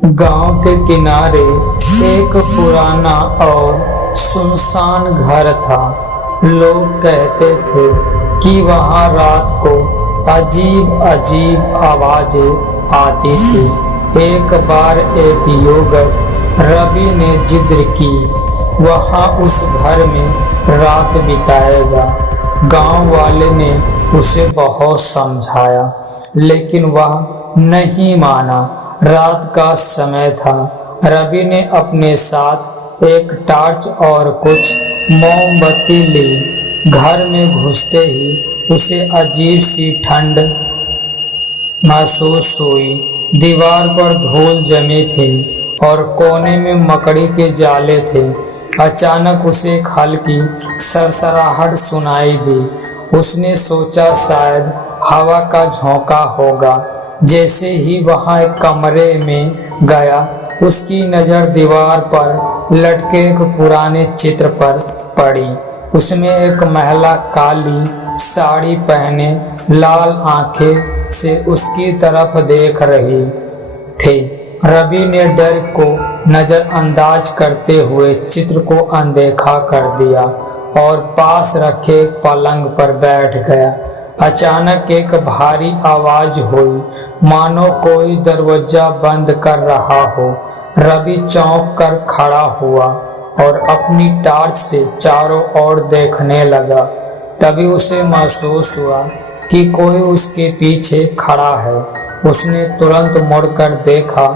गांव के किनारे एक पुराना और सुनसान घर था। लोग कहते थे कि वहां रात को अजीब अजीब आवाजें आती थी। एक बार एक युवक रवि ने जिद की वहां उस घर में रात बिताएगा। गांव वाले ने उसे बहुत समझाया लेकिन वह नहीं माना। रात का समय था। रवि ने अपने साथ एक टॉर्च और कुछ मोमबत्ती ली। घर में घुसते ही उसे अजीब सी ठंड महसूस हुई। दीवार पर धूल जमी थी और कोने में मकड़ी के जाले थे। अचानक उसे एक हल्की सरसराहट सुनाई दी। उसने सोचा शायद हवा का झोंका होगा। जैसे ही वहां एक कमरे में गया उसकी नजर दीवार पर लटके एक पुराने चित्र पर पड़ी। उसमें एक महिला काली साड़ी पहने लाल आंखें से उसकी तरफ देख रही थी। रवि ने डर को नजरअंदाज करते हुए चित्र को अनदेखा कर दिया और पास रखे पलंग पर बैठ गया। अचानक एक भारी आवाज हुई, मानो कोई दरवाजा बंद कर रहा हो। रवि चौंक कर खड़ा हुआ और अपनी टॉर्च से चारों ओर देखने लगा। तभी उसे महसूस हुआ कि कोई उसके पीछे खड़ा है। उसने तुरंत मुड़कर देखा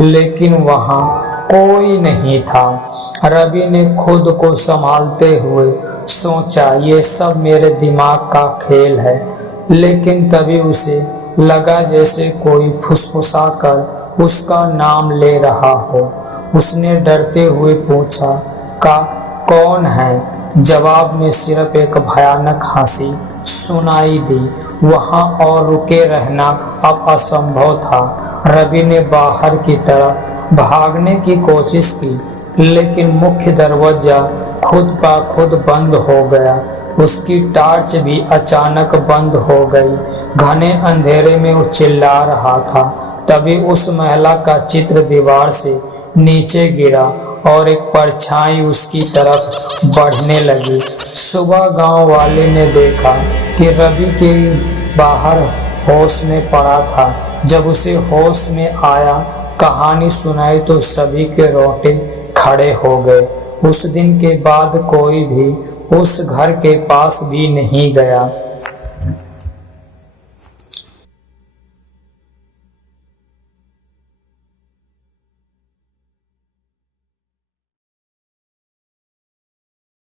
लेकिन वहां कोई नहीं था। रवि ने खुद को संभालते हुए सोचा ये सब मेरे दिमाग का खेल है। लेकिन तभी उसे लगा जैसे कोई फुसफुसा कर उसका नाम ले रहा हो। उसने डरते हुए पूछा का कौन है? जवाब में सिर्फ एक भयानक हंसी सुनाई दी। वहां और रुके रहना अब असंभव था। रवि ने बाहर की तरफ भागने की कोशिश की लेकिन मुख्य दरवाजा खुद ब खुद बंद हो गया। उसकी टॉर्च भी अचानक बंद हो गई। घने अंधेरे में वो चिल्ला रहा था। तभी उस महिला का चित्र दीवार से नीचे गिरा और एक परछाई उसकी तरफ बढ़ने लगी। सुबह गांव वाले ने देखा कि रवि के बाहर होश में पड़ा था। जब उसे होश में आया, कहानी सुनाई तो सभी के रोंगटे खड़े हो गए। उस दिन के बाद कोई भी उस घर के पास भी नहीं गया।